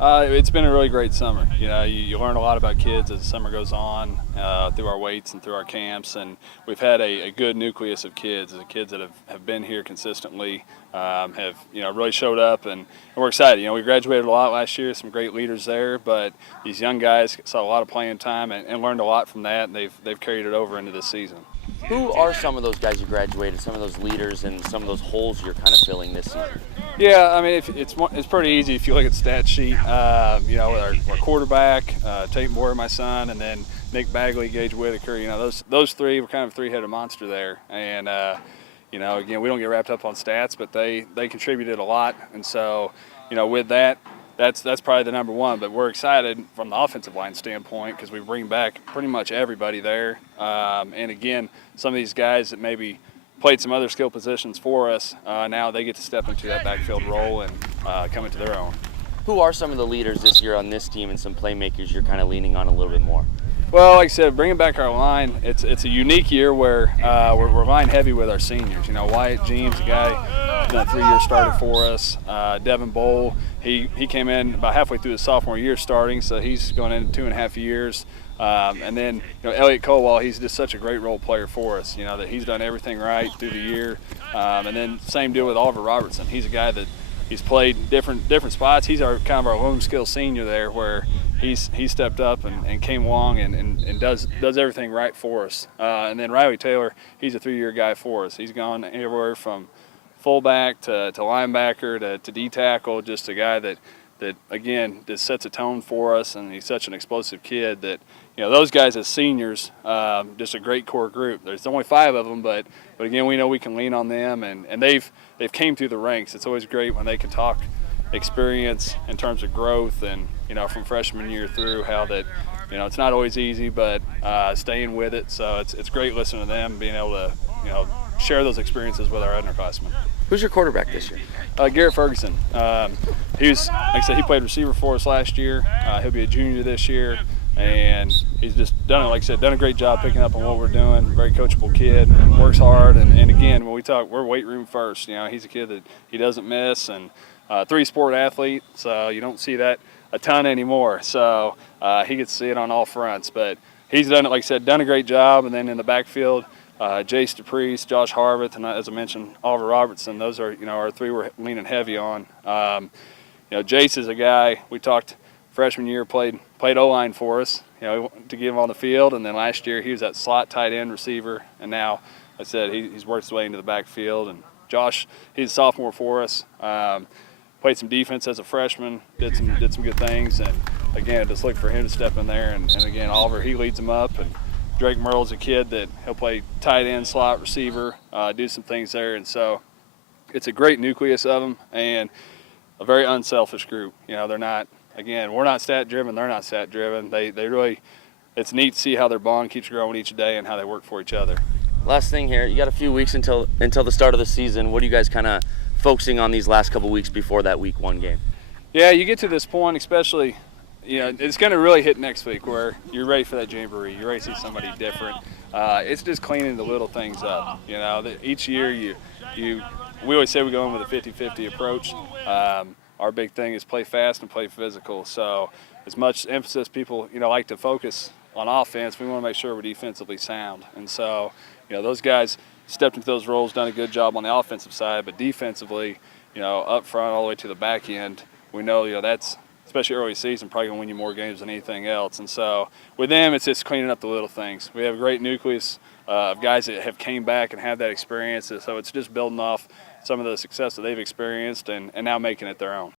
It's been a really great summer. You learn a lot about kids as the summer goes on through our weights and through our camps, and we've had a good nucleus of kids. The kids that have been here consistently have really showed up, and we're excited. We graduated a lot last year, some great leaders there, but these young guys saw a lot of playing time and learned a lot from that, and they've carried it over into this season. Who are some of those guys you graduated, some of those leaders, and some of those holes you're kind of filling this season? Yeah, I mean, it's pretty easy if you look at the stat sheet. With our quarterback, Tate Moore, my son, and then Nick Bagley, Gage Whitaker. Those three were kind of a three-headed monster there. And again, we don't get wrapped up on stats, but they contributed a lot. And so, with that, that's probably the number one. But we're excited from the offensive line standpoint because we bring back pretty much everybody there. And again, some of these guys that maybe played some other skill positions for us, now they get to step into that backfield role and come into their own. Who are some of the leaders this year on this team and some playmakers you're kind of leaning on a little bit more? Well, like I said, bringing back our line, it's a unique year where we're line heavy with our seniors. Wyatt James, a guy who's done a 3-year starter for us. Devin Bowl, he came in about halfway through his sophomore year starting, so he's going into 2.5 years. And then Elliot Colwell, he's just such a great role player for us. That he's done everything right through the year. And then same deal with Oliver Robertson. He's a guy that he's played different spots. He's kind of our lone skill senior there, where he stepped up and came along and does everything right for us. And then Riley Taylor, he's a 3-year guy for us. He's gone everywhere from fullback to linebacker to D tackle. Just a guy that again just sets a tone for us, and he's such an explosive kid that those guys as seniors, just a great core group. There's only 5 of them, but again, we know we can lean on them, and they've came through the ranks. It's always great when they can talk experience in terms of growth, and from freshman year through how that it's not always easy, but staying with it. So it's great listening to them, being able to share those experiences with our underclassmen. Who's your quarterback this year? Garrett Ferguson. Like I said, he played receiver for us last year. He'll be a junior this year, and he's just done a great job picking up on what we're doing. Very coachable kid, works hard, and again, when we talk, we're weight room first. He's a kid that he doesn't miss, and 3-sport athlete, so you don't see that a ton anymore. So he gets to see it on all fronts, but he's done it, like I said, done a great job. And then in the backfield, Jace DePriest, Josh Harveth, and as I mentioned, Oliver Robertson. Those are our 3 we're leaning heavy on. Jace is a guy we talked freshman year, played O-line for us, to get him on the field, and then last year he was that slot tight end receiver, and now, like I said, he's worked his way into the backfield. And Josh, he's a sophomore for us. Played some defense as a freshman, did some good things, and again, just look for him to step in there. And again, Oliver, he leads them up, and Drake Merle's a kid that he'll play tight end, slot receiver, do some things there. And so it's a great nucleus of them, and a very unselfish group. They're not, again, we're not stat driven, they're not stat driven. They really, it's neat to see how their bond keeps growing each day and how they work for each other. Last thing here, you got a few weeks until the start of the season. What are you guys kind of focusing on these last couple weeks before that week 1 game? Yeah, you get to this point, especially, it's going to really hit next week where you're ready for that jamboree. You're ready to see somebody different. It's just cleaning the little things up. Each year we always say we go in with a 50-50 approach. Our big thing is play fast and play physical. So as much emphasis people like to focus on offense, we want to make sure we're defensively sound. And so those guys stepped into those roles, done a good job on the offensive side, but defensively, up front all the way to the back end, we know that's, especially early season, probably gonna win you more games than anything else. And so with them, it's just cleaning up the little things. We have a great nucleus of guys that have came back and have that experience, so it's just building off some of the success that they've experienced and now making it their own.